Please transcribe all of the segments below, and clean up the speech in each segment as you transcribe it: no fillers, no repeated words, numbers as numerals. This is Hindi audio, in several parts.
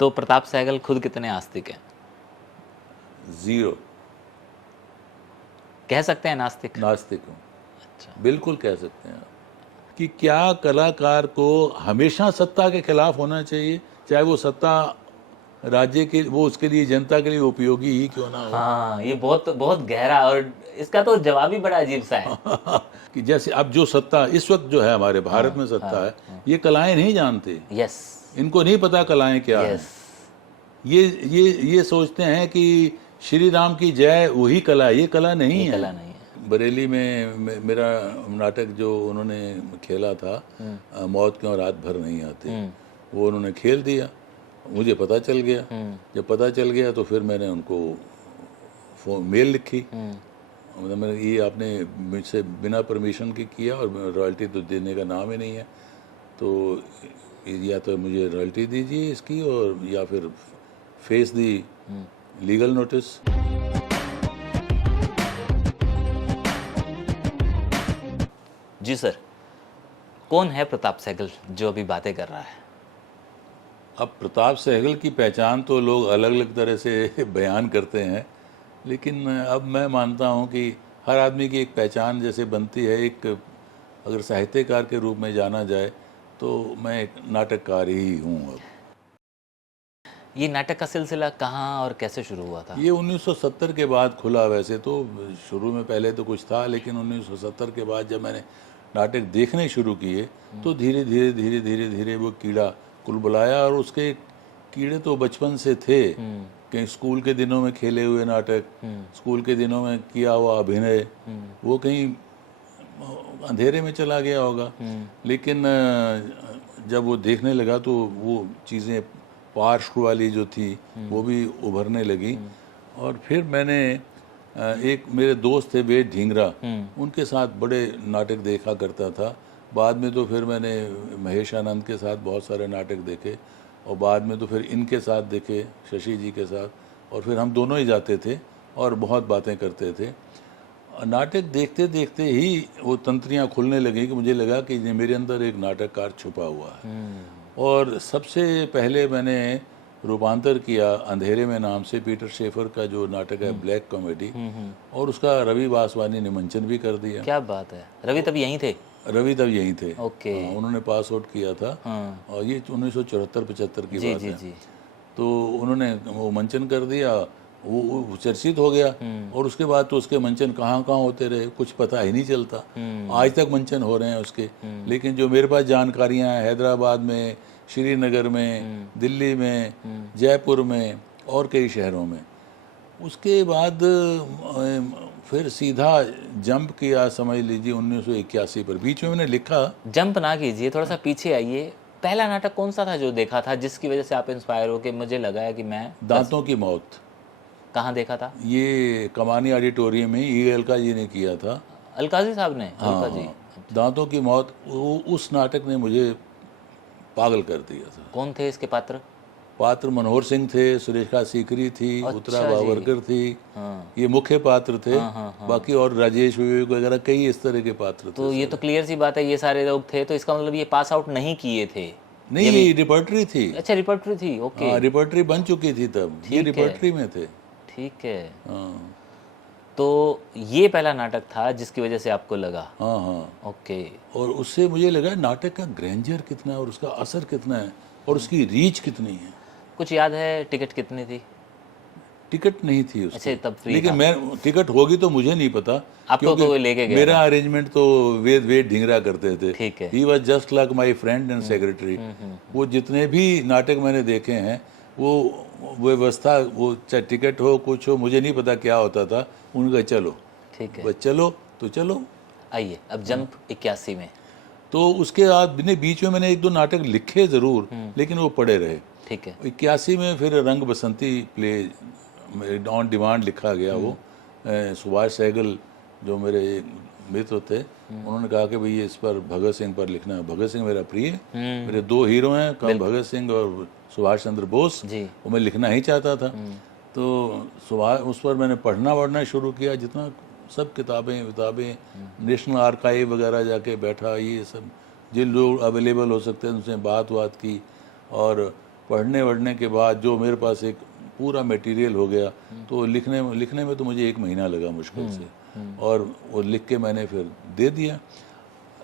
तो प्रताप सहगल खुद कितने आस्तिक हैं? 0। कह सकते हैं नास्तिक? नास्तिक हूँ, अच्छा। बिल्कुल कह सकते हैं आप कि क्या कलाकार को हमेशा सत्ता के खिलाफ होना चाहिए, चाहे वो सत्ता राज्य के, वो उसके लिए, जनता के लिए उपयोगी ही क्यों ना हो। हाँ, ये बहुत बहुत गहरा, और इसका तो जवाब ही बड़ा अजीब सा है। कि जैसे अब जो सत्ता इस वक्त जो है हमारे भारत में सत्ता है, ये कलाएं नहीं जानते, यस इनको नहीं पता कलाएं क्या हैं। यस। ये सोचते हैं कि श्री राम की जय वही कला है, ये कला नहीं ये है। कला नहीं है। बरेली में मेरा नाटक जो उन्होंने खेला था, मौत क्यों रात भर नहीं आती, वो उन्होंने खेल दिया, मुझे पता चल गया। जब पता चल गया तो फिर मैंने उनको मेल लिखी, मतलब मैंने ये आपने मुझसे बिना परमिशन के किया और रॉयल्टी तो देने का नाम ही नहीं है, तो या तो मुझे रॉयल्टी दीजिए इसकी, और या फिर फेस दी लीगल नोटिस। जी सर, कौन है प्रताप सहगल जो अभी बातें कर रहा है? अब प्रताप सहगल की पहचान तो लोग अलग अलग तरह से बयान करते हैं, लेकिन अब मैं मानता हूं कि हर आदमी की एक पहचान जैसे बनती है, एक अगर साहित्यकार के रूप में जाना जाए तो मैं एक नाटककार ही हूं। अब ये नाटक का सिलसिला कहाँ और कैसे शुरू हुआ था? ये 1970 के बाद खुला, वैसे तो शुरू में पहले तो कुछ था, लेकिन 1970 के बाद जब मैंने नाटक देखने शुरू किए तो धीरे धीरे धीरे धीरे धीरे वो कीड़ा कुलबुलाया। और उसके कीड़े तो बचपन से थे, कहीं स्कूल के दिनों में खेले हुए नाटक, स्कूल के दिनों में किया हुआ अभिनय, वो कहीं अंधेरे में चला गया होगा। लेकिन जब वो देखने लगा तो वो चीज़ें पार्श्व वाली जो थी वो भी उभरने लगी। और फिर मैंने एक मेरे दोस्त थे वेद ढींगरा, उनके साथ बड़े नाटक देखा करता था। बाद में तो फिर मैंने महेश आनंद के साथ बहुत सारे नाटक देखे, और बाद में तो फिर इनके साथ देखे, शशि जी के साथ, और फिर हम दोनों ही जाते थे और बहुत बातें करते थे। नाटक देखते देखते ही वो तंत्रियाँ खुलने लगी कि मुझे लगा कि ये मेरे अंदर एक नाटककार छुपा हुआ है। और सबसे पहले मैंने रूपांतर किया अंधेरे में नाम से, पीटर शेफर का जो नाटक है ब्लैक कॉमेडी, और उसका रवि वासवानी ने मंचन भी कर दिया। क्या बात है, रवि तब यहीं थे? रवि तब यहीं थे। ओके। उन्होंने पास आउट किया था, और ये 1974-75 की बात है। जी। तो उन्होंने वो मंचन कर दिया, वो चर्चित हो गया, और उसके बाद तो उसके मंचन कहाँ कहाँ होते रहे कुछ पता ही नहीं चलता। आज तक मंचन हो रहे हैं उसके। लेकिन जो मेरे पास जानकारियाँ हैं, हैदराबाद में, श्रीनगर में, दिल्ली में, जयपुर में और कई शहरों में। उसके बाद फिर सीधा जंप किया, समझ लीजिए 1981 पर। बीच में मैंने लिखा। जंप ना कीजिए, थोड़ा सा पीछे आइए। पहला नाटक कौन सा था जो देखा था जिसकी वजह से आप इंस्पायर हो कि मुझे लगा है कि मैं दांतों की मौत। कहाँ देखा था? ये कमानी ऑडिटोरियम में ई अलका जी ने किया था। अलकाजी साहब ने? अलका जी। दांतों की मौत, उस नाटक ने मुझे पागल कर दिया था। कौन थे इसके पात्र? पात्र मनोहर सिंह थे, सुरेखा सीकरी थी, उत्तरा बावरकर थी। ये मुख्य पात्र थे। बाकी और राजेश विवेक वगैरह कई इस तरह के पात्र थे। तो ये तो क्लियर सी बात है, ये सारे लोग थे, तो इसका मतलब ये पास आउट नहीं किए थे? नहीं, ये रिपर्टरी थी। अच्छा, रिपर्टरी थी। ओके, रिपर्टरी बन चुकी थी तब, ये रिपर्टरी में थे। ठीक है। तो ये पहला नाटक था जिसकी वजह से आपको लगा? हाँ। ओके। और उससे मुझे लगा नाटक का ग्रैंडर कितना है, और उसका असर कितना है, और उसकी रीच कितनी है। कुछ याद है टिकट कितनी थी? टिकट नहीं थी उसकी। अच्छा, तब फ्री लेकिन मैं टिकट होगी तो मुझे नहीं पता, आपको तो लेके गया मेरा अरेंजमेट तो वेद ढींगरा करते थे। ठीक है। He was just like my friend and secretary. वो जितने भी नाटक मैंने देखे हैं, वो व्यवस्था, वो चाहे टिकट हो कुछ हो, मुझे नहीं पता क्या होता था, उनका चलो ठीक है, बस चलो तो चलो। आइए अब जंप 81 में। तो उसके बाद बीच में मैंने एक दो नाटक लिखे ज़रूर, लेकिन वो पड़े रहे। ठीक है। 81 में फिर रंग बसंती प्ले ऑन डिमांड लिखा गया। वो सुभाष सहगल जो मेरे मित्र थे, उन्होंने कहा कि भाई इस पर भगत सिंह पर लिखना है। भगत सिंह मेरा प्रिय, मेरे दो हीरो हैं, भगत सिंह और सुभाष चंद्र बोस, वो मैं लिखना ही चाहता था। तो सुभाष, उस पर मैंने पढ़ना शुरू किया, जितना सब किताबें नेशनल आर्काइव वगैरह जाके बैठा, ये सब जिन लोग अवेलेबल हो सकते हैं उनसे बात की, और पढ़ने वढ़ने के बाद जो मेरे पास एक पूरा मटेरियल हो गया, तो लिखने में तो मुझे 1 महीना लगा मुश्किल से, और वो लिख के मैंने फिर दे दिया।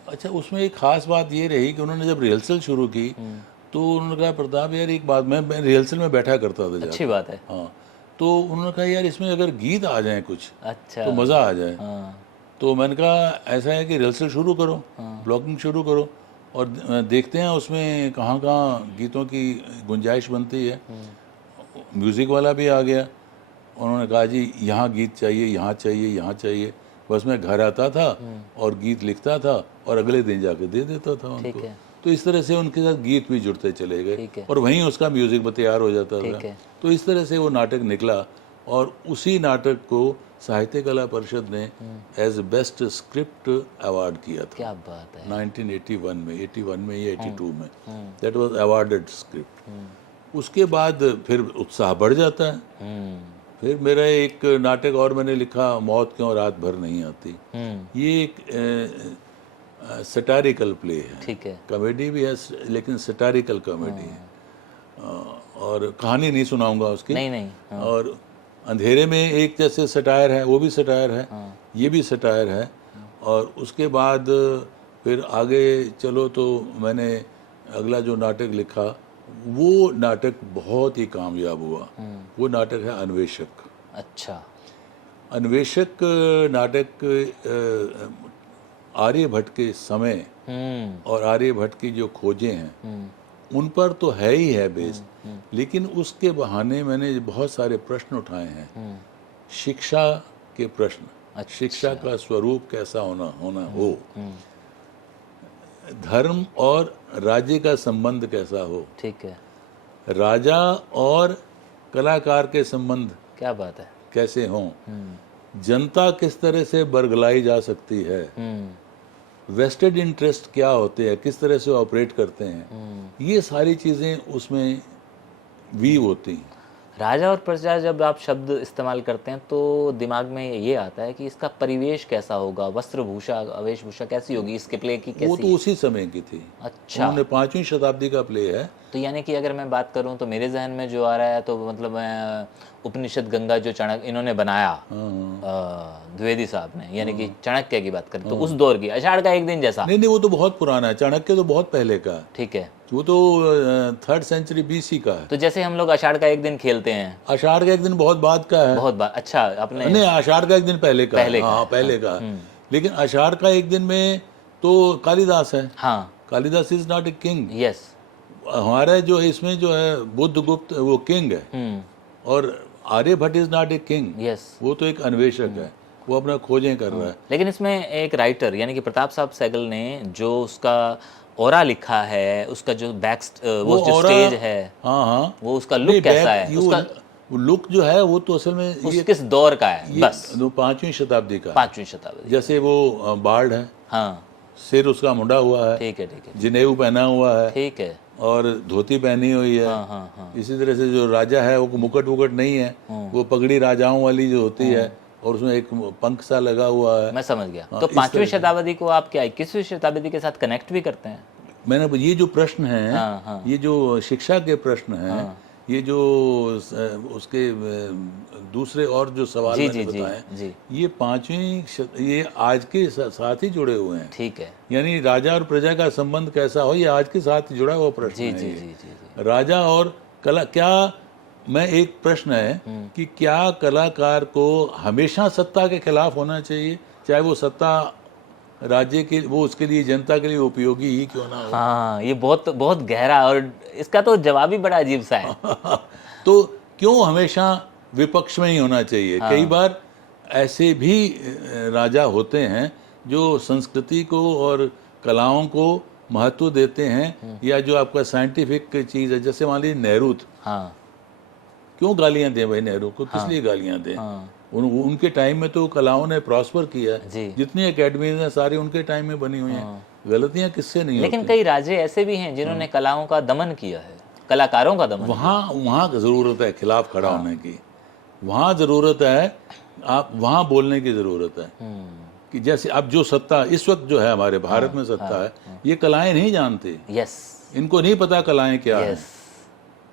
अच्छा, उसमें एक ख़ास बात ये रही कि उन्होंने जब रिहर्सल शुरू की तो उन्होंने कहा, प्रताप यार एक बात, मैं रिहर्सल में बैठा करता था। अच्छी बात है। हाँ, तो उन्होंने कहा यार इसमें अगर गीत आ जाए कुछ अच्छा। तो मज़ा आ जाए। हाँ। तो मैंने कहा ऐसा है कि रिहर्सल शुरू करो, ब्लॉकिंग शुरू करो, और देखते हैं उसमें कहाँ कहाँ गीतों की गुंजाइश बनती है। म्यूज़िक वाला भी आ गया, उन्होंने कहा जी यहाँ गीत चाहिए, यहाँ चाहिए, यहाँ चाहिए। बस मैं घर आता था और गीत लिखता था और अगले दिन जाके दे देता था उनको। तो इस तरह से उनके साथ गीत भी जुड़ते चले गए और वहीं उसका म्यूज़िक भी तैयार हो जाता था। तो इस तरह से वो नाटक निकला, और उसी नाटक को साहित्य कला परिषद ने एज बेस्ट स्क्रिप्ट अवार्ड किया था। क्या बात है। 1981 में, 81 में या 82 में, दैट वाज अवार्डेड स्क्रिप्ट। उसके बाद फिर उत्साह बढ़ जाता है। फिर मेरा एक नाटक और मैंने लिखा, मौत क्यों रात भर नहीं आती। ये एक सटारिकल प्ले है, ठीक है। कॉमेडी भी है लेकिन सटारिकल कॉमेडी है। और कहानी नहीं सुनाऊंगा उसकी। नहीं। और अंधेरे में एक जैसे सटायर है, वो भी सटायर है, ये भी सटायर है। और उसके बाद फिर आगे चलो तो मैंने अगला जो नाटक लिखा, वो नाटक बहुत ही कामयाब हुआ। वो नाटक है अन्वेषक। अच्छा। अन्वेषक नाटक आर्यभट्ट के समय और आर्यभट्ट की जो खोजें हैं उन पर तो है ही है बेस, लेकिन उसके बहाने मैंने बहुत सारे प्रश्न उठाए हैं। शिक्षा के प्रश्न, शिक्षा का स्वरूप कैसा होना हो, धर्म और राज्य का संबंध कैसा हो, ठीक है, राजा और कलाकार के संबंध क्या बात है, कैसे हों, जनता किस तरह से बरगलाई जा सकती है, वेस्टेड इंटरेस्ट क्या होते हैं, किस तरह से ऑपरेट करते हैं, ये सारी चीज़ें उसमें वीव होती हैं। राजा और प्रजा जब आप शब्द इस्तेमाल करते हैं तो दिमाग में ये आता है कि इसका परिवेश कैसा होगा, वस्त्र भूषा वेशभूषा कैसी होगी, इसके प्ले की कैसी। वो तो उसी समय की थी। अच्छा, उन्होंने 5वीं शताब्दी का प्ले है। तो यानी कि अगर मैं बात करूं तो मेरे जहन में जो आ रहा है तो मतलब उपनिषद गंगा जो चाणक्य इन्होंने बनाया द्विवेदी साहब ने, यानी कि चाणक्य की बात करें तो उस दौर की आषाढ़ का एक दिन जैसा। नहीं, वो तो बहुत पुराना है, चाणक्य तो बहुत पहले का। ठीक है, वो तो 3rd सेंचुरी BC का है। तो जैसे हम लोग आषाढ़ का एक दिन खेलते हैं, आषाढ़ का एक दिन बहुत बाद का है। बहुत बार। अच्छा, आपने नहीं, आषाढ़ का एक दिन पहले का पहले है। हाँ, पहले का। लेकिन आषाढ़ का एक दिन में तो कालिदास है। हाँ, Kalidas is not a king. Yes, हमारा जो है इसमें जो है बुद्धगुप्त वो किंग है, और Aryabhata is not a king. Yes, वो तो एक अन्वेषक है, वो अपना खोजें कर रहा है। लेकिन इसमें एक राइटर यानी कि प्रताप साहब सहगल ने जो उसका ऑरा लिखा है, उसका जो बैक वो जो स्टेज है, हाँ, वो उसका लुक कैसा है, उसका लुक जो है वो तो असल में उस किस दौर का है, बस 5वीं शताब्दी का। 5वीं शताब्दी। जैसे वो बार्ड है, हाँ, सिर उसका मुंडा हुआ है, ठीक है, ठीक है, जनेऊ पहना हुआ है, ठीक है, और धोती पहनी हुई है। हाँ। इसी तरह से जो राजा है वो मुकुट वुकुट नहीं है, वो पगड़ी राजाओं वाली जो होती है, और उसमें एक पंख सा लगा हुआ है। मैं समझ गया। तो 5वीं शताब्दी को आप क्या 21वीं शताब्दी के साथ कनेक्ट भी करते हैं? मैंने ये जो प्रश्न है, ये जो शिक्षा के प्रश्न हैं, ये जो उसके दूसरे और जो सवाल मैंने बताए, ये 5वीं ये आज के साथ ही जुड़े हुए हैं। ठीक है, यानी राजा और प्रजा का संबंध कैसा हो, ये आज के साथ जुड़ा हुआ प्रश्न है। जी। राजा और कला, क्या मैं एक प्रश्न है कि क्या कलाकार को हमेशा सत्ता के खिलाफ होना चाहिए, चाहे वो सत्ता राज्य के, वो उसके लिए जनता के लिए उपयोगी ही क्यों ना हो। हाँ, ये बहुत बहुत गहरा, और इसका तो जवाब ही बड़ा अजीब सा है। तो क्यों हमेशा विपक्ष में ही होना चाहिए? कई बार ऐसे भी राजा होते हैं जो संस्कृति को और कलाओं को महत्व देते हैं, या जो आपका साइंटिफिक चीज़ है, जैसे मान लीजिए नेहरू। हाँ, क्यों गालियां दें भाई नेहरू को, किस लिए गालियां दें? उनके टाइम में तो कलाओं ने प्रॉस्पर किया, जितनी एकेडमीज हैं सारी उनके टाइम में बनी हुई हैं। गलतियां किससे नहीं लेकिन कई राजे ऐसे भी हैं जिन्होंने कलाओं का दमन किया है, कलाकारों का दमन। वहाँ जरूरत है खिलाफ खड़ा होने की, वहाँ जरूरत है, आप वहाँ बोलने की जरूरत है कि जैसे अब जो सत्ता इस वक्त जो है हमारे भारत में सत्ता है, ये कलाएं नहीं जानते। यस, इनको नहीं पता कलाएं क्या है।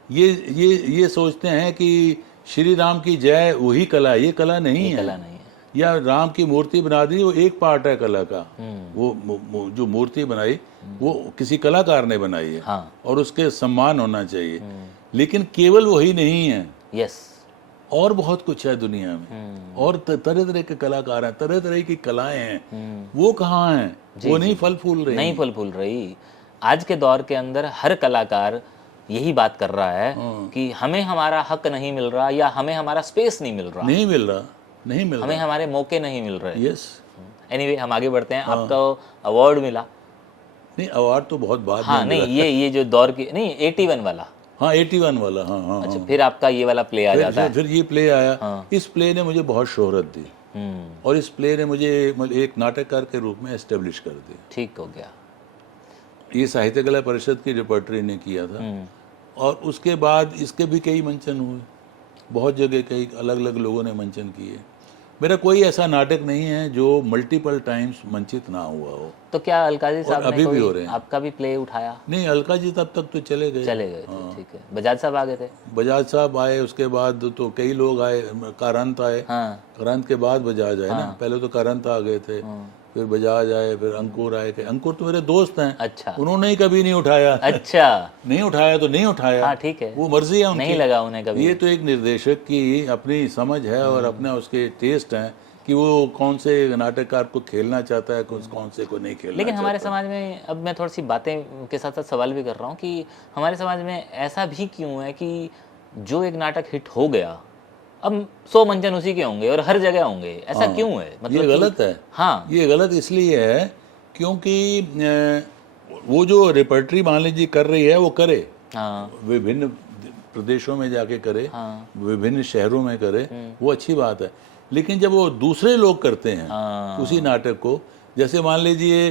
ये सोचते हैं कि श्री राम की जय वही कला है, ये कला नहीं है। कला नहीं है। या राम की मूर्ति बना दी, वो एक पार्ट है कला का। वो जो मूर्ति बनाई वो किसी कलाकार ने बनाई है, हाँ। और उसके सम्मान होना चाहिए। लेकिन केवल वही नहीं है, यस, और बहुत कुछ है दुनिया में, और तरह तरह के कलाकार हैं, तरह तरह की कलाएं हैं। वो कहाँ हैं? वो नहीं फल फूल रही, नहीं फल फूल रही। आज के दौर के अंदर हर कलाकार यही बात कर रहा है कि हमें हमारा हक नहीं मिल रहा, या हमें हमारा स्पेस नहीं मिल रहा, नहीं मिल रहा, नहीं मिल हमें रहा। हमारे मौके नहीं मिल रहे। यस। एनीवे, हम आगे बढ़ते हैं। आपका अवार्ड मिला। नहीं, अवार्ड तो बहुत बाद हाँ, में नहीं, ये जो दौर की, नहीं 81 वाला। हाँ, 81 वाला। हाँ हाँ। अच्छा, फिर आपका ये वाला प्ले आ जाता है। फिर ये प्ले आया। इस प्ले ने मुझे बहुत शोहरत दी, और इस प्ले ने मुझे एक नाटककार के रूप में एस्टेब्लिश कर दिया। ठीक हो गया। ये साहित्य कला परिषद की रिपर्टरी ने किया था, और उसके बाद इसके भी कई मंचन हुए, बहुत जगह कई अलग अलग लोगों ने मंचन किए। मेरा कोई ऐसा नाटक नहीं है जो मल्टीपल टाइम्स मंचित ना हुआ हो। तो क्या अलकाजी साहब ने अभी भी हो रहे हैं। आपका भी प्ले उठाया? नहीं, अलका जी तब तक तो चले गए। थे, ठीक है। बजाज साहब आ गए थे? बजाज साहब आए, उसके बाद तो कई लोग आए, कारांत आए। हाँ। कारांत के बाद बजाज आए ना, पहले तो कारांत आ गए थे, फिर बजाज आए, फिर अंकुर आए। अंकुर तो मेरे दोस्त हैं। अच्छा। उन्होंने ही कभी नहीं उठाया। अच्छा। नहीं उठाया तो नहीं उठाया। हाँ, ठीक है, वो मर्जी है उनकी। नहीं लगा उन्हें कभी। ये तो एक निर्देशक की अपनी समझ है, और अपना उसके टेस्ट हैं कि वो कौन से नाटककार को खेलना चाहता है, कौन से को नहीं खेलना। लेकिन हमारे समाज में, अब मैं थोड़ी सी बातें के साथ साथ सवाल भी कर रहा हूँ कि हमारे समाज में ऐसा भी क्यों है कि जो एक नाटक हिट हो गया, अब 100 मंचन उसी के होंगे और हर जगह होंगे, ऐसा क्यों है? मतलब ये गलत है। हाँ, ये गलत इसलिए है क्योंकि वो जो रिपर्टरी मान लीजिए कर रही है, वो करे, हाँ, विभिन्न प्रदेशों में जाके करे, हाँ, विभिन्न शहरों में करे, वो अच्छी बात है। लेकिन जब वो दूसरे लोग करते हैं उसी नाटक को, जैसे मान लीजिए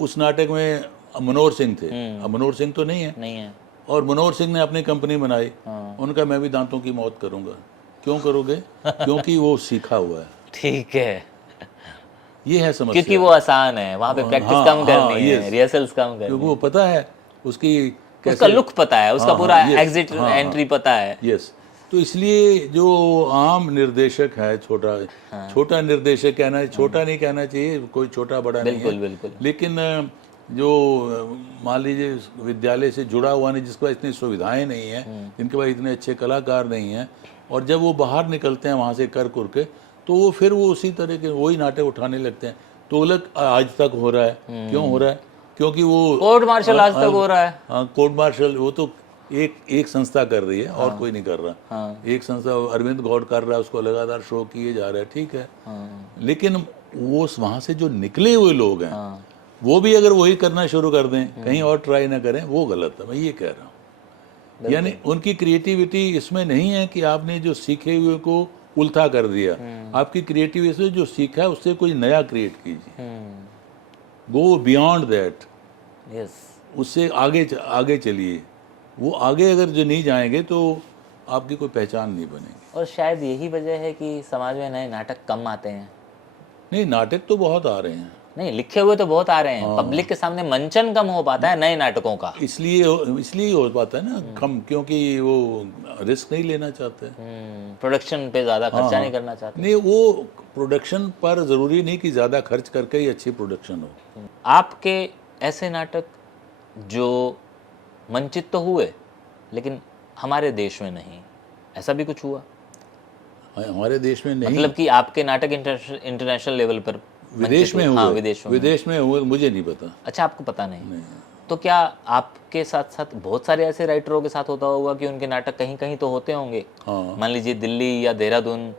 उस नाटक में मनोहर सिंह थे, अब मनोहर सिंह तो नहीं है, और मनोहर सिंह ने अपनी कंपनी बनाई, उनका मैं भी दांतों की मौत करूंगा। क्यों करोगे? क्योंकि वो सीखा हुआ है। ठीक है, ये है समस्या। क्योंकि वो आसान है, वहाँ पे प्रैक्टिस कम करनी है, रिहर्सल्स कम करनी है, क्योंकि वो पता है उसकी उसका लुक पता है, उसका पूरा एग्जिट एंट्री पता है। यस। तो इसलिए जो आम निर्देशक है, छोटा निर्देशक कहना, छोटा नहीं कहना चाहिए, कोई छोटा बड़ा नहीं है, बिल्कुल। लेकिन जो मान लीजिए विद्यालय से जुड़ा हुआ नहीं, जिसके पास इतनी सुविधाएं नहीं है, जिनके पास इतने अच्छे कलाकार नहीं हैं, और जब वो बाहर निकलते हैं वहाँ से कर के, तो वो फिर वो उसी तरह के वही नाटक उठाने लगते हैं। तो अलग आज तक हो रहा है। क्यों हो रहा है? क्योंकि वो कोर्ट मार्शल आज तक हो रहा है। हाँ, कोर्ट मार्शल वो तो एक संस्था कर रही है, और कोई नहीं कर रहा। एक संस्था अरविंद गौड़ कर रहा है, उसको लगातार शो किए जा रहा है, ठीक है। लेकिन वो वहाँ से जो निकले हुए लोग हैं, वो भी अगर वही करना शुरू कर दें, कहीं और ट्राई ना करें, वो गलत है। मैं ये कह रहा हूँ। यानी उनकी क्रिएटिविटी इसमें नहीं है कि आपने जो सीखे हुए को उल्था कर दिया। आपकी क्रिएटिविटी से जो सीखा है उससे कुछ नया क्रिएट कीजिए। Go beyond that. यस, उससे आगे चलिए। वो आगे अगर जो नहीं जाएंगे तो आपकी कोई पहचान नहीं बनेगी। और शायद यही वजह है कि समाज में नए नाटक कम आते हैं। नहीं, नाटक तो बहुत आ रहे हैं। नहीं, लिखे हुए तो बहुत आ रहे हैं, पब्लिक के सामने मंचन कम हो पाता है नए नाटकों का। इसलिए हो पाता है ना कम, क्योंकि वो रिस्क नहीं लेना चाहते। प्रोडक्शन पे ज्यादा खर्चा नहीं करना चाहते। नहीं, वो प्रोडक्शन पर जरूरी नहीं कि ज्यादा खर्च करके ही अच्छी प्रोडक्शन हो। आपके ऐसे नाटक जो मंचित तो हुए लेकिन हमारे देश में नहीं, ऐसा भी कुछ हुआ? हमारे देश में नहीं, मतलब कि आपके नाटक इंटरनेशनल लेवल पर विदेश में हुए? हाँ, विदेश में हुए, मुझे नहीं पता। अच्छा, आपको पता नहीं? तो क्या आपके साथ साथ बहुत सारे ऐसे राइटरों के साथ होता होगा कि उनके नाटक कहीं कहीं तो होते होंगे? मान लीजिए दिल्ली या देहरादून,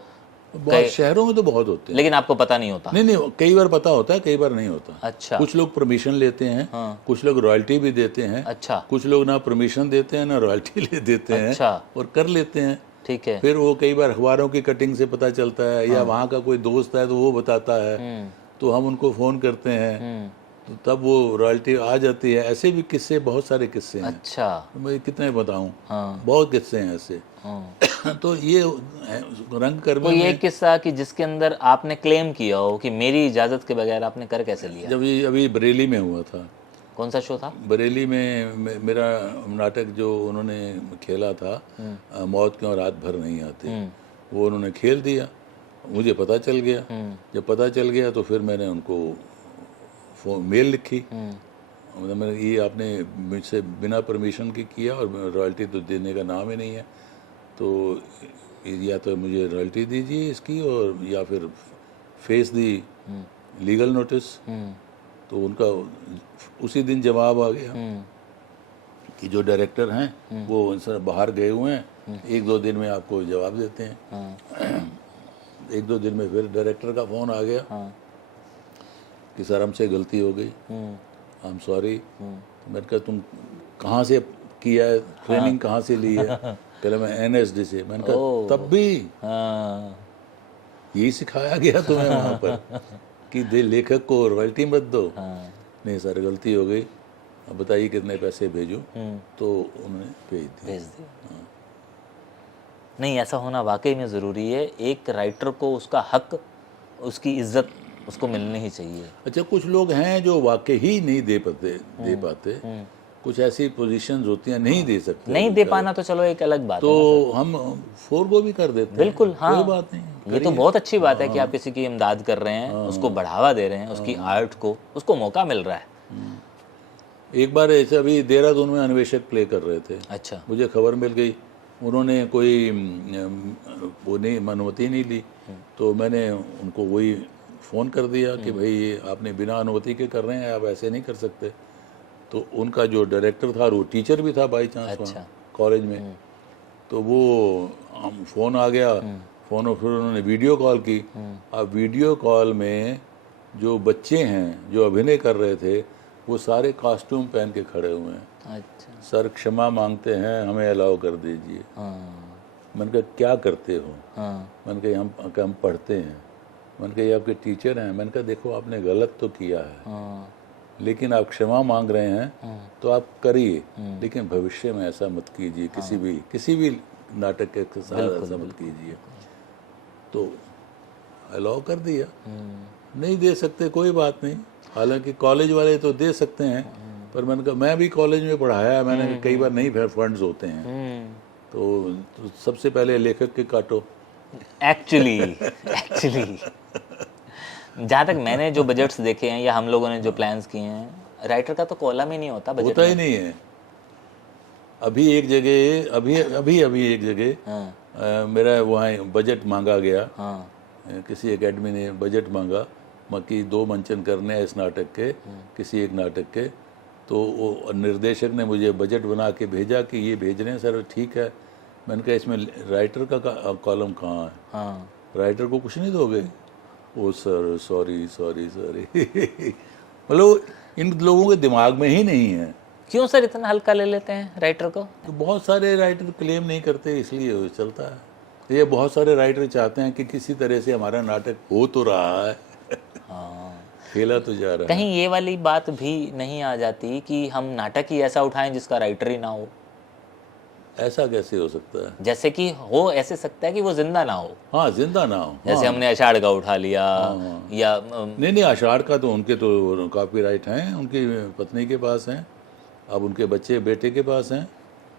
बहुत शहरों में तो बहुत होते हैं, लेकिन आपको पता नहीं होता? नहीं, कई बार पता होता है, कई बार नहीं होता। अच्छा। कुछ लोग परमिशन लेते हैं, कुछ लोग रॉयल्टी भी देते हैं। अच्छा। कुछ लोग ना परमिशन देते हैं ना रॉयल्टी ले देते हैं। अच्छा। और कर लेते हैं। ठीक है। फिर वो कई बार अखबारों की कटिंग से पता चलता है, या वहाँ का कोई दोस्त है तो वो बताता है, तो हम उनको फोन करते हैं, तो तब वो रॉयल्टी आ जाती है। ऐसे भी किस्से, बहुत सारे किस्से हैं। अच्छा। मैं कितने बताऊं? हाँ। बहुत किस्से हैं ऐसे। तो ये रंगकर्मी कोई एक किस्सा कि जिसके अंदर आपने क्लेम किया हो कि मेरी इजाजत के बगैर आपने कर कैसे लिया? जब अभी बरेली में हुआ था, कौन सा शो था? बरेली में मेरा नाटक जो उन्होंने खेला था, मौत क्यों रात भर नहीं आती, वो उन्होंने खेल दिया। मुझे पता चल गया। जब पता चल गया तो फिर मैंने उनको मेल लिखी, मतलब मैंने ये आपने मुझसे बिना परमिशन के किया और रॉयल्टी तो देने का नाम ही नहीं है, तो या तो मुझे रॉयल्टी दीजिए इसकी और या फिर फेस दी लीगल नोटिस। तो उनका उसी दिन जवाब आ गया कि जो डायरेक्टर हैं वो सर बाहर गए हुए हैं, 1-2 दिन में आपको जवाब देते हैं। 1-2 दिन में फिर डायरेक्टर का फ़ोन आ गया कि सर हमसे गलती हो गई, आई एम सॉरी। तो मैंने कहा तुम कहाँ से किया है, ट्रेनिंग कहाँ से ली है? पहले मैं NSD से। मैंने कहा तब भी यही सिखाया गया तुम्हें वहाँ पर कि दे लेखक को रॉयल्टी मत दो। नहीं सर गलती हो गई, अब बताइए कितने पैसे भेजूं? तो उन्होंने भेज दिया। नहीं, ऐसा होना वाकई में ज़रूरी है। एक राइटर को उसका हक, उसकी इज्जत उसको मिलनी ही चाहिए। अच्छा, कुछ लोग हैं जो वाकई ही नहीं दे पाते। कुछ ऐसी पोजीशंस होती हैं नहीं दे सकते। नहीं दे पाना तो चलो एक अलग बात तो है, हम फोरगो भी कर देते हैं। बिल्कुल, हाँ, कोई बात नहीं। ये तो बहुत अच्छी बात है कि आप किसी की इमदाद कर रहे हैं, उसको बढ़ावा दे रहे हैं, उसकी आर्ट को, उसको मौका मिल रहा है। एक बार ऐसे अभी देहरादून में अन्वेषक प्ले कर रहे थे। अच्छा। मुझे खबर मिल गई, उन्होंने कोई वो नहीं अनुमति नहीं ली, तो मैंने उनको वही फ़ोन कर दिया कि भाई ये आपने बिना अनुमति के कर रहे हैं, आप ऐसे नहीं कर सकते। तो उनका जो डायरेक्टर था वो टीचर भी था बाई चांस वहाँ कॉलेज में, तो वो फ़ोन आ गया, फ़ोन और फिर उन्होंने वीडियो कॉल की। अब वीडियो कॉल में जो बच्चे हैं जो अभिनय कर रहे थे वो सारे कॉस्ट्यूम पहन के खड़े हुए हैं। अच्छा। सर क्षमा मांगते हैं, हमें अलाउ कर दीजिए। मैंने कहा क्या करते हो? मैंने कहा हम पढ़ते हैं। मैंने कहा ये आपके टीचर हैं। मैंने कहा देखो आपने गलत तो किया है, लेकिन आप क्षमा मांग रहे हैं तो आप करिए, लेकिन भविष्य में ऐसा मत कीजिए, किसी भी नाटक के साथ ऐसा मत कीजिए। तो अलाउ कर दिया। नहीं दे सकते कोई बात नहीं, हालांकि कॉलेज वाले तो दे सकते हैं, पर मैंने कहा मैं भी कॉलेज में पढ़ाया है, मैंने कई बार नहीं फंड्स होते हैं, तो सबसे पहले लेखक के काटो। एक्चुअली जहाँ तक मैंने जो बजट्स देखे हैं या हम लोगों ने जो प्लान्स किए हैं, राइटर का तो कॉलम ही नहीं होता बजट होता ही नहीं है। अभी एक जगह मेरा वहाँ बजट मांगा गया, किसी एकेडमी ने बजट मांगा कि 2 मंचन करने हैं इस नाटक के, किसी एक नाटक के। तो वो निर्देशक ने मुझे बजट बना के भेजा कि ये भेज रहे हैं सर, ठीक है। मैंने कहा इसमें राइटर का कॉलम कहाँ है? राइटर को कुछ नहीं दोगे? ओ सर सॉरी मतलब इन लोगों के दिमाग में ही नहीं है। क्यों सर इतना हल्का ले लेते हैं राइटर को? तो बहुत सारे राइटर क्लेम नहीं करते, इसलिए चलता है। ये बहुत सारे राइटर चाहते हैं कि किसी तरह से हमारा नाटक हो तो रहा है, खेला तो जा रहा है। कहीं ये वाली बात भी नहीं आ जाती कि हम नाटक ही ऐसा उठाएं जिसका राइटर ही ना हो? ऐसा कैसे हो सकता है? जैसे कि हो ऐसे सकता है कि वो जिंदा ना हो। हाँ, जिंदा ना हो। जैसे हमने आषाढ़ का उठा लिया। या नहीं, आषाढ़ का तो उनके तो कॉपीराइट हैं, उनकी पत्नी के पास हैं, अब उनके बच्चे बेटे के पास हैं।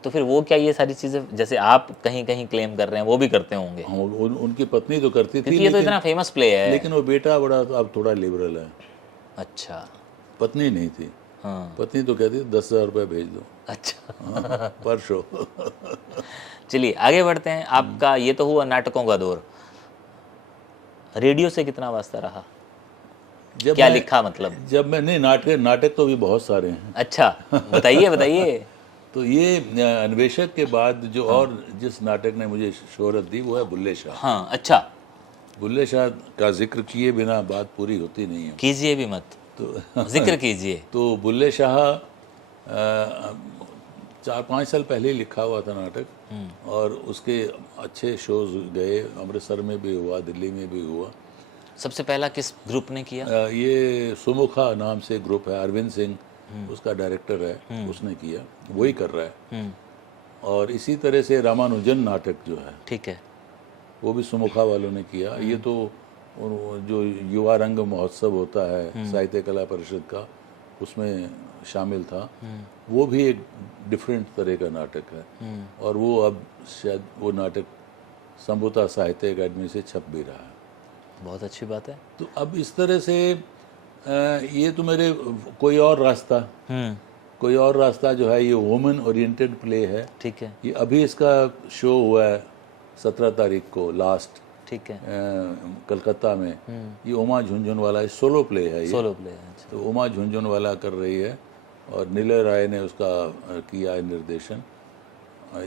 तो फिर वो क्या ये सारी चीजें जैसे आप कहीं कहीं क्लेम कर रहे हैं वो भी करते होंगे? उनकी पत्नी तो करती थी, ये तो इतना फेमस प्ले है। लेकिन वो बेटा बड़ा अब थोड़ा लिबरल है। अच्छा। पत्नी नहीं थी। पत्नी तो कहती 10,000 रुपये भेज दो। अच्छा। पर शो। चलिए आगे बढ़ते हैं। आपका ये तो हुआ नाटकों का दौर, रेडियो से कितना वास्ता रहा? क्या लिखा मतलब? जब मैं नहीं, नाटक तो भी बहुत सारे हैं। अच्छा, बताइए। तो ये अन्वेषक के बाद जो और जिस नाटक ने मुझे शोहरत दी वो है बुल्ले शाह। हाँ, अच्छा। बुल्ले शाह का जिक्र किए बिना बात पूरी होती नहीं है। कीजिए भी मत, तो जिक्र कीजिए। तो बुल्ले शाह 4-5 साल पहले लिखा हुआ था नाटक, और उसके अच्छे शोज गए, अमृतसर में भी हुआ, दिल्ली में भी हुआ। सबसे पहला किस ग्रुप ने किया? ये सुमुखा नाम से ग्रुप है, अरविंद सिंह उसका डायरेक्टर है, उसने किया, वही कर रहा है। और इसी तरह से रामानुजन नाटक जो है, ठीक है, वो भी सुमुखा वालों ने किया। ये तो जो युवा रंग महोत्सव होता है साहित्य कला परिषद का, उसमें शामिल था, वो भी एक डिफरेंट तरह का नाटक है। और वो अब शायद वो नाटक संभवतः साहित्य अकादमी से छप भी रहा है। बहुत अच्छी बात है। तो अब इस तरह से ये तो मेरे कोई और रास्ता जो है ये वुमेन ओरिएंटेड प्ले है। ठीक है। ये अभी इसका शो हुआ है 17 तारीख को लास्ट, ठीक है। कलकत्ता में। ये उमा झुनझुनवाला सोलो प्ले है, ये सोलो प्ले है। अच्छा। तो उमा झुनझुनवाला कर रही है और निलय राय ने उसका किया है निर्देशन।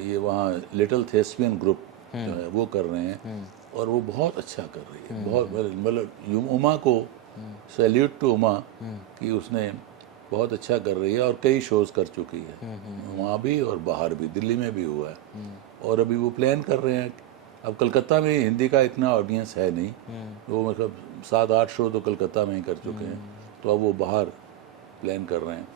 ये वहाँ लिटिल थेस्पियन ग्रुप जो है वो कर रहे हैं और वो बहुत अच्छा कर रही है। बहुत मतलब उमा को सैल्यूट टू उमा कि उसने बहुत अच्छा कर रही है और कई शोज कर चुकी है वहाँ भी और बाहर भी, दिल्ली में भी हुआ है। और अभी वो प्लान कर रहे हैं। अब कलकत्ता में हिंदी का इतना ऑडियंस है नहीं, वो मतलब 7-8 शो तो कलकत्ता में ही कर चुके हैं, तो अब वो बाहर प्लान कर रहे हैं।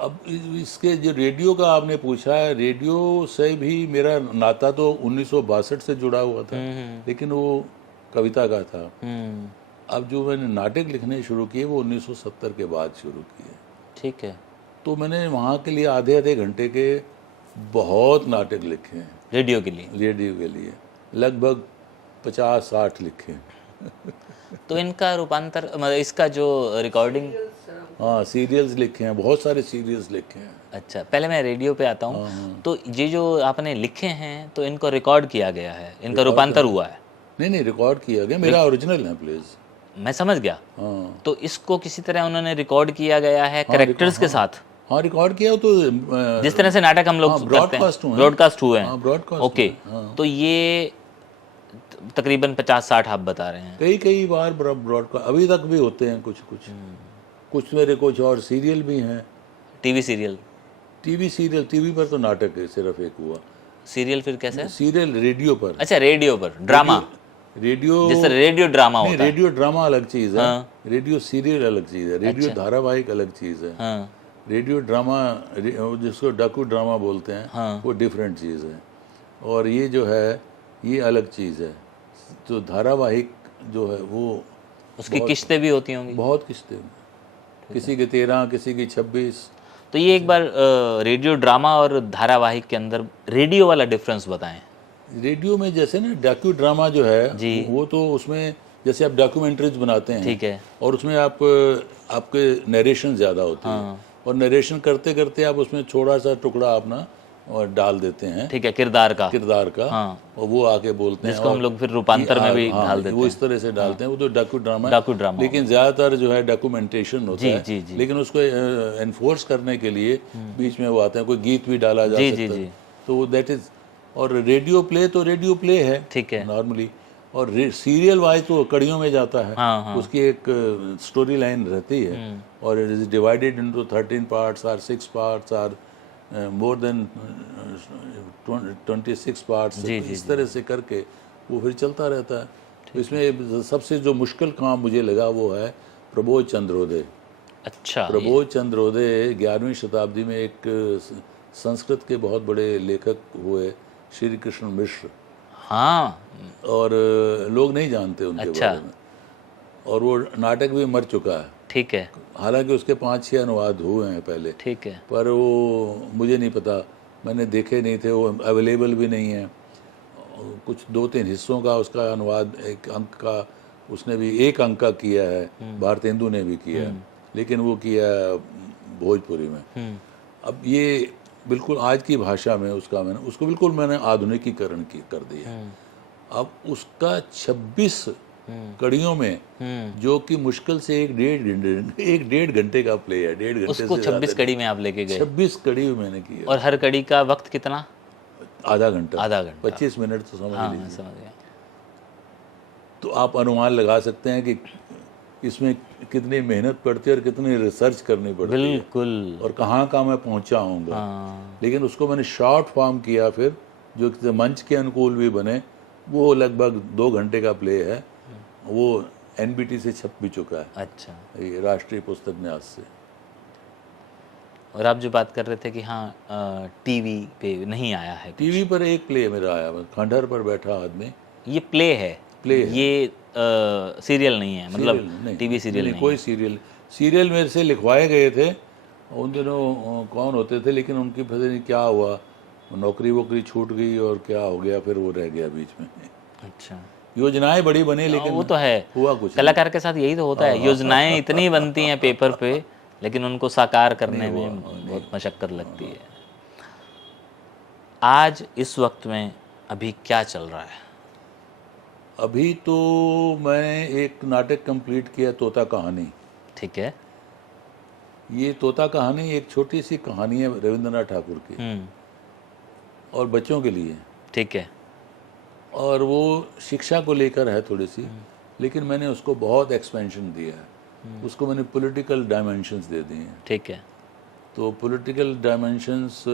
अब इसके जो रेडियो का आपने पूछा है, रेडियो से भी मेरा नाता तो 1962 से जुड़ा हुआ था, लेकिन वो कविता का था। अब जो मैंने नाटक लिखने शुरू किए वो 1970 के बाद शुरू किए। ठीक है। तो मैंने वहाँ के लिए आधे घंटे के बहुत नाटक लिखे हैं। रेडियो के लिए? रेडियो के लिए लगभग 50-60 लिखे हैं। तो इनका रूपांतर, मतलब इसका जो रिकॉर्डिंग? हाँ, सीरियल्स लिखे हैं, बहुत सारे सीरियल्स लिखे हैं। अच्छा, पहले मैं रेडियो पे आता हूँ। तो ये जो आपने लिखे हैं तो इनको रिकॉर्ड किया गया है, इनका रूपांतर हुआ है? नहीं, रिकॉर्ड किया गया, मेरा ओरिजिनल है प्लीज। मैं समझ गया। हाँ। तो इसको किसी तरह उन्होंने रिकॉर्ड किया गया है कैरेक्टर्स के साथ? हाँ, रिकॉर्ड किया तो जिस तरह से नाटक हम लोग करते हैं, ब्रॉडकास्ट हुए हैं। ब्रॉडकास्ट। ओके। तो ये तकरीबन 50-60 आप बता रहे हैं? कई बार ब्रॉडकास्ट अभी तक भी होते हैं। कुछ मेरे कुछ और सीरियल भी हैं। TV serial? टीवी पर तो नाटक है सिर्फ एक हुआ। सीरियल फिर कैसे? सीरियल रेडियो पर। अच्छा, रेडियो पर ड्रामा? रेडियो जिस तरह रेडियो ड्रामा होता है। रेडियो ड्रामा अलग चीज है। रेडियो सीरियल अलग चीज है। रेडियो धारावाहिक अलग चीज है। रेडियो ड्रामा जिसको डाकू ड्रामा बोलते हैं, वो डिफरेंट चीज़ है। और ये जो है ये अलग चीज़ है। तो धारावाहिक जो है वो उसकी किस्तें भी होती होंगी? बहुत किस्तें, किसी की 13, किसी की 26। तो ये एक बार रेडियो ड्रामा और धारावाहिक के अंदर रेडियो वाला डिफरेंस बताएं। रेडियो में जैसे ना डाकू ड्रामा जो है वो तो उसमें जैसे आप डॉक्यूमेंट्रीज बनाते हैं, ठीक है, और उसमें आपके नरेशन ज़्यादा होती है, और नरेशन करते करते आप उसमें थोड़ा सा टुकड़ा अपना और डाल देते हैं, ठीक है, किरदार का और वो आके बोलते हैं, जिसको हम लोग फिर रूपांतर में भी डाल देते हैं। वो इस तरह से डालते हैं। वो तो डाकू ड्रामा लेकिन ज़्यादातर जो है डॉक्यूमेंटेशन होता है। लेकिन उसको एनफोर्स करने के लिए बीच में वो आते हैं, कोई गीत भी डाला जा सकता है, तो दैट इज। और रेडियो प्ले है, ठीक है, नॉर्मली। और सीरियल वाइज तो कड़ियों में जाता है। उसकी एक स्टोरी लाइन रहती है, और it is divided into 13 parts और 6 पार्ट्स और मोर देन 26 पार्ट्स। इस तरह से करके वो फिर चलता रहता है। तो इसमें सबसे जो मुश्किल काम मुझे लगा वो है प्रबोध चंद्रोदय। अच्छा, प्रबोध चंद्रोदय 11वीं शताब्दी में एक संस्कृत के बहुत बड़े लेखक हुए, श्री कृष्ण मिश्र। हाँ, और लोग नहीं जानते उनके बारे में, और वो नाटक भी मर चुका है। ठीक है, हालांकि उसके 5-6 अनुवाद हुए हैं पहले, ठीक है, पर वो मुझे नहीं पता, मैंने देखे नहीं थे, वो अवेलेबल भी नहीं है। कुछ 2-3 हिस्सों का उसका अनुवाद, एक अंक का उसने भी, एक अंक का किया है, भारतेंदु ने भी किया है, लेकिन वो किया भोजपुरी में। अब ये बिल्कुल आज की भाषा में उसको बिल्कुल मैंने आधुनिकीकरण कर दिया। अब उसका 26 कड़ियों में, जो कि मुश्किल से एक डेढ़ घंटे का प्ले है, 1.5 घंटे उसको 26 कड़ी में आप लेके गए? 26 कड़ी मैंने किया। और हर कड़ी का वक्त कितना? आधा घंटा, 25 मिनट तो समझ लीजिए। तो आप अनुमान लगा सकते हैं कि इसमें कितनी मेहनत पड़ती है और कितनी रिसर्च करनी पड़ती है, बिल्कुल, और कहाँ मैं पहुँचा हूँगा। लेकिन उसको मैंने शॉर्ट फॉर्म किया, फिर जो मंच के अनुकूल भी बने। वो लगभग 2 घंटे का प्ले है, वो NBT से छप भी चुका है। अच्छा, ये राष्ट्रीय पुस्तक न्यास से। और आप जो बात कर रहे थे कि हाँ, टीवी पे नहीं आया है? टीवी पर एक प्ले मेरा आया, खंडहर पर बैठा आदमी। ये प्ले है? ये सीरियल नहीं है, मतलब टीवी सीरियल नहीं? कोई सीरियल मेरे से लिखवाए गए थे, उन दिनों कौन होते थे, लेकिन उनकी पता नहीं क्या हुआ, नौकरी वोकरी छूट गई और क्या हो गया, फिर वो रह गया बीच में। अच्छा, योजनाएं बड़ी बनी लेकिन वो तो है, हुआ कुछ नहीं। कलाकार के साथ यही तो होता है, योजनाएं इतनी बनती हैं पेपर पे, लेकिन उनको साकार करने में बहुत मशक्कत लगती है। आज इस वक्त में अभी क्या चल रहा है? अभी तो मैंने एक नाटक कंप्लीट किया, तोता कहानी। ठीक है। ये तोता कहानी एक छोटी सी कहानी है रविंद्रनाथ ठाकुर की, और बच्चों के लिए। ठीक है। और वो शिक्षा को लेकर है थोड़ी सी, लेकिन मैंने उसको बहुत एक्सपेंशन दिया है। उसको मैंने पॉलिटिकल डायमेंशंस दे दिए हैं। ठीक है। तो पॉलिटिकल डायमेंशंस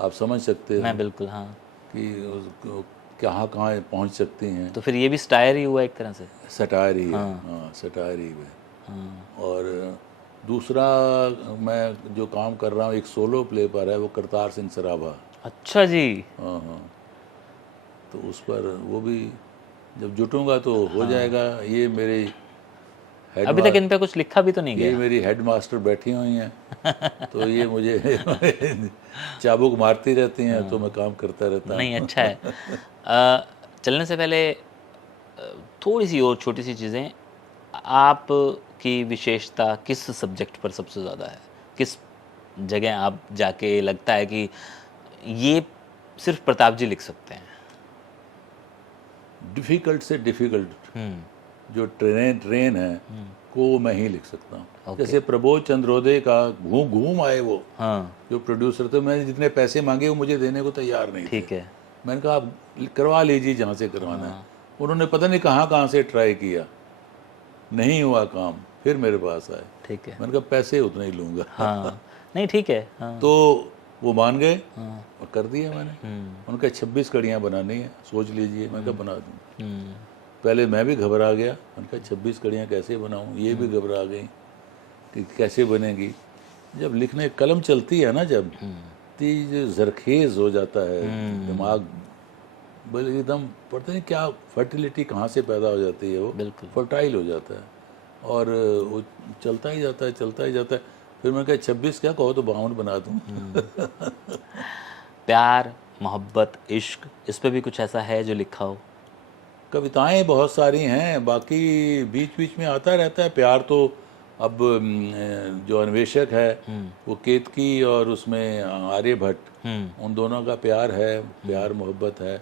आप समझ सकते हो मैं बिल्कुल, हाँ, कि कहाँ कहाँ पहुँच सकती हैं। तो फिर ये भी स्टायर ही हुआ एक तरह से। सटायर ही है, हाँ सटायर ही है। हाँ। और दूसरा मैं जो काम कर रहा हूँ एक सोलो प्ले पर है, वो करतार सिंह सराभा। अच्छा जी। हाँ हाँ, तो उस पर वो भी जब जुटूंगा तो हो जाएगा। ये मेरे अभी तक इन पे कुछ लिखा भी तो नहीं ये गया। मेरी हेड मास्टर बैठी हुई हैं, तो ये मुझे चाबुक मारती रहती हैं, तो मैं काम करता रहता हूँ। नहीं, अच्छा है। चलने से पहले थोड़ी सी और छोटी सी चीज़ें, आप की विशेषता किस सब्जेक्ट पर सबसे ज़्यादा है? किस जगह आप जाके लगता है कि ये सिर्फ प्रताप जी लिख सकते हैं? डिफ़िकल्ट से डिफ़िकल्ट जो ट्रेन है को मैं ही लिख सकता हूँ। जैसे प्रबोध चंद्रोदय का घूम घूम आए वो, हाँ, जो प्रोड्यूसर थे, मैंने जितने पैसे मांगे वो मुझे देने को तैयार नहीं थे। ठीक है। मैंने कहा आप करवा लीजिए जहाँ से करवाना है। उन्होंने पता नहीं कहाँ कहाँ से ट्राई किया, नहीं हुआ काम, फिर मेरे पास आए। ठीक है। मैंने कहा पैसे उतना ही लूँगा। हाँ, नहीं ठीक है। हाँ। तो वो मान गए और कर दिया मैंने। उनका 26 कड़ियाँ बनानी है, सोच लीजिए। मैंने कहा बना दूँ। पहले मैं भी घबरा गया, मैंने कहा 26 कड़ियाँ कैसे बनाऊँ, ये भी घबरा गई कि कैसे बनेगी। जब लिखने कलम चलती है ना, जब तेज जरखेज हो जाता है दिमाग, बल्कि एकदम पता नहीं क्या फर्टिलिटी कहाँ से पैदा हो जाती है, वो बिल्कुल। फर्टाइल हो जाता है और वो चलता ही जाता है, चलता ही जाता है। फिर मैंने कहा 26 क्या कहो तो 52 बना दूँ। प्यार, मोहब्बत, इश्क, इस पे भी कुछ ऐसा है जो लिखा हो? कविताएं बहुत सारी हैं, बाकी बीच बीच में आता रहता है प्यार। तो अब जो अन्वेषक है वो केतकी और उसमें आर्यभट्ट, उन दोनों का प्यार है, प्यार मोहब्बत है,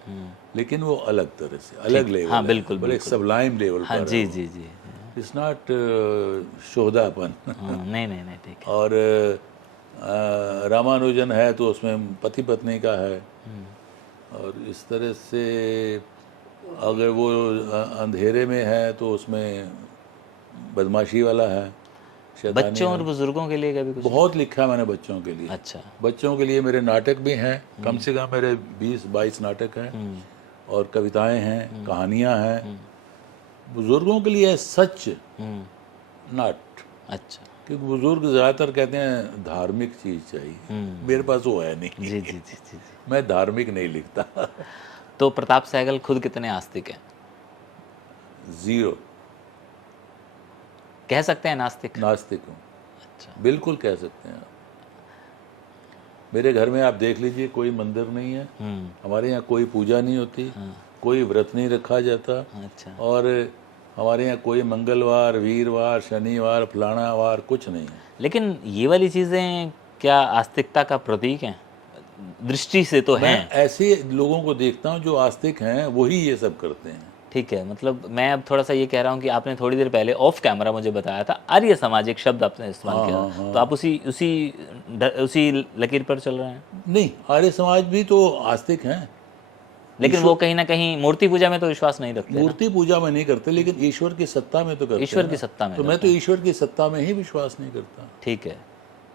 लेकिन वो अलग तरह से, अलग लेवल। हाँ, बिल्कुल, बड़े सबलाइम लेवल हाँ, पर जी है। जी जी। इट्स नॉट शोधापन। नहीं नहीं नहीं, ठीक है। और रामानुजन है तो उसमें पति पत्नी का है। और इस तरह से अगर वो अंधेरे में है तो उसमें बदमाशी वाला है, शैतानी बच्चों और है। बुजुर्गों के लिए कभी कुछ? बहुत लिखा है मैंने बच्चों के लिए। अच्छा। बच्चों के लिए मेरे नाटक भी हैं, कम से कम मेरे 20-22 नाटक हैं, और कविताएं हैं, कहानियां हैं। बुजुर्गों के लिए सच नाट। अच्छा। क्योंकि बुजुर्ग ज़्यादातर कहते हैं धार्मिक चीज़ चाहिए, मेरे पास वो है नहीं। जी जी जी जी जी। मैं धार्मिक नहीं लिखता। तो प्रताप सहगल खुद कितने आस्तिक हैं? 0 कह सकते हैं नास्तिक? नास्तिक हूँ। अच्छा। बिल्कुल कह सकते हैं। मेरे घर में आप देख लीजिए, कोई मंदिर नहीं है, हमारे यहाँ कोई पूजा नहीं होती, कोई व्रत नहीं रखा जाता। अच्छा। और हमारे यहाँ कोई मंगलवार, वीरवार, शनिवार, फलाना वार कुछ नहीं है। लेकिन ये वाली चीज़ें क्या आस्तिकता का प्रतीक हैं? दृष्टि से तो हैं। मैं ऐसे लोगों को देखता हूँ जो आस्तिक हैं, वही ये सब करते हैं। ठीक है, मतलब मैं अब थोड़ा सा ये कह रहा हूँ कि आपने थोड़ी देर पहले ऑफ कैमरा मुझे बताया था आर्य समाज, एक शब्द आपने इस्तेमाल किया, तो आप उसी लकीर पर चल रहे हैं? नहीं, आर्य समाज भी तो आस्तिक हैं, लेकिन वो कहीं ना कहीं मूर्ति पूजा में तो विश्वास नहीं रखते। मूर्ति पूजा में नहीं करते, लेकिन ईश्वर की सत्ता में तो करते हैं। ईश्वर की सत्ता में तो मैं तो ईश्वर की सत्ता में ही विश्वास नहीं करता। ठीक है।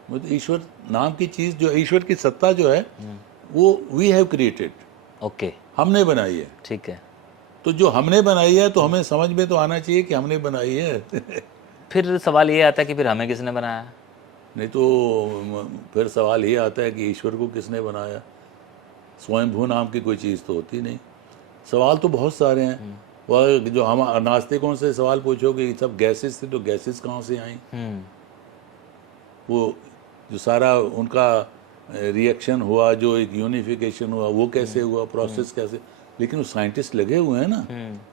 मैं तो ईश्वर नाम की चीज़, जो ईश्वर की सत्ता जो है, वो वी हैव क्रिएटेड, ओके, हमने बनाई है। ठीक है। तो जो हमने बनाई है तो हमें समझ में तो आना चाहिए कि हमने बनाई है। फिर सवाल ये आता है कि फिर हमें किसने बनाया? नहीं तो फिर सवाल ये आता है कि ईश्वर को किसने बनाया। स्वयंभू नाम की कोई चीज़ तो होती नहीं। सवाल तो बहुत सारे हैं। वह जो हम नास्तिकों से सवाल पूछो कि सब गैसेस थे, तो गैसेस कहाँ से आई? वो जो सारा उनका रिएक्शन हुआ, जो एक यूनिफिकेशन हुआ, वो कैसे हुआ, प्रोसेस कैसे, लेकिन वो साइंटिस्ट लगे हुए हैं ना,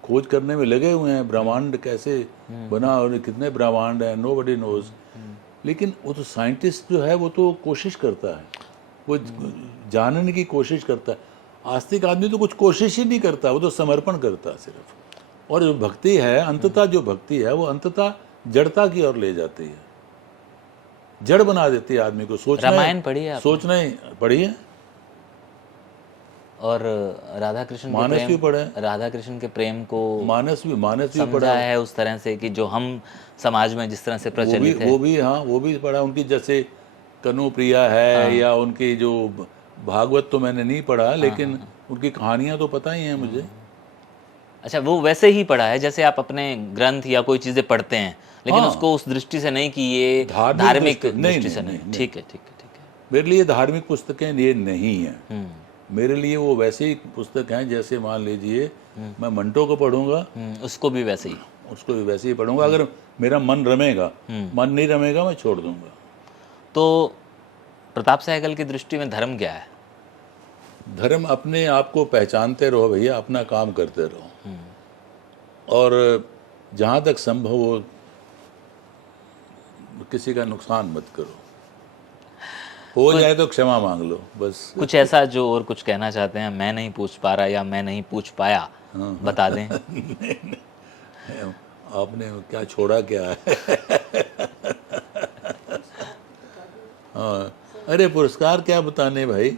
खोज करने में लगे हुए हैं, ब्रह्मांड कैसे बना और कितने ब्रह्मांड हैं, नोबडी नोज। लेकिन वो तो साइंटिस्ट जो है वो तो कोशिश करता है, वो जानने की कोशिश करता है। आस्तिक आदमी तो कुछ कोशिश ही नहीं करता, वो तो समर्पण करता है सिर्फ। और जो भक्ति है, अंततः जो भक्ति है वो अंततः जड़ता की ओर ले जाती है, जड़ बना देती है आदमी को। सोचना, रामायण पढ़ी है आपने? सोचना ही पढ़ी है, और राधा कृष्ण मानस भी पढ़े, राधा कृष्ण के प्रेम को मानस भी पढ़ा समझा है उस तरह से कि जो हम समाज में जिस तरह से प्रचलित है। वो भी हाँ, वो भी पढ़ा। उनकी जैसे कनु प्रिया है, या उनकी जो भागवत तो मैंने नहीं पढ़ा, लेकिन उनकी कहानियां तो पता ही हैं मुझे। अच्छा, वो वैसे ही पढ़ा है जैसे आप अपने ग्रंथ या कोई चीजें पढ़ते हैं, लेकिन उसको उस दृष्टि से नहीं कि ये धार्मिक दृष्टि से नहीं। ठीक है, ठीक है, ठीक है। मेरे लिए धार्मिक पुस्तकें ये नहीं है, मेरे लिए वो वैसे ही पुस्तक हैं जैसे मान लीजिए मैं मंटो को पढ़ूंगा, उसको भी वैसे ही, उसको भी वैसे ही पढ़ूंगा। अगर मेरा मन रमेगा, मन नहीं रमेगा मैं छोड़ दूंगा। तो प्रताप सहगल की दृष्टि में धर्म क्या है? धर्म अपने आप को पहचानते रहो भैया, अपना काम करते रहो, और जहाँ तक संभव हो किसी का नुकसान मत करो, हो जाए तो क्षमा मांग लो बस। कुछ ऐसा जो और कुछ कहना चाहते हैं, मैं नहीं पूछ पा रहा या मैं नहीं पूछ पाया, बता दें। आपने क्या छोड़ा क्या है? हाँ, अरे पुरस्कार क्या बताने भाई,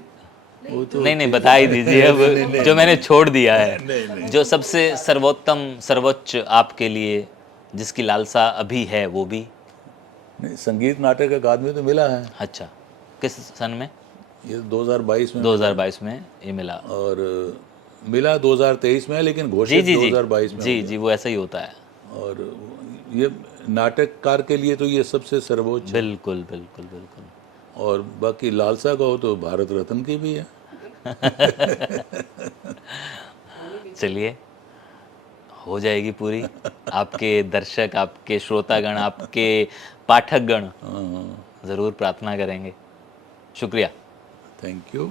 वो तो नहीं बता ही दीजिए अब, जो मैंने छोड़ दिया है, जो सबसे सर्वोत्तम सर्वोच्च आपके लिए जिसकी लालसा अभी है, वो भी नहीं। संगीत नाटक अकादमी तो मिला है। अच्छा, किस सन में? ये 2022 में। 2022 में ये मिला, और मिला 2023 में, लेकिन घोषित 2022 में। जी, वो ऐसा ही होता है। और ये नाटककार के लिए तो ये सबसे सर्वोच्च। बिल्कुल बिल्कुल बिल्कुल। और बाकी लालसा का हो तो भारत रत्न की भी है। चलिए, हो जाएगी पूरी। आपके दर्शक, आपके श्रोतागण, आपके पाठकगण जरूर प्रार्थना करेंगे। शुक्रिया। Thank you.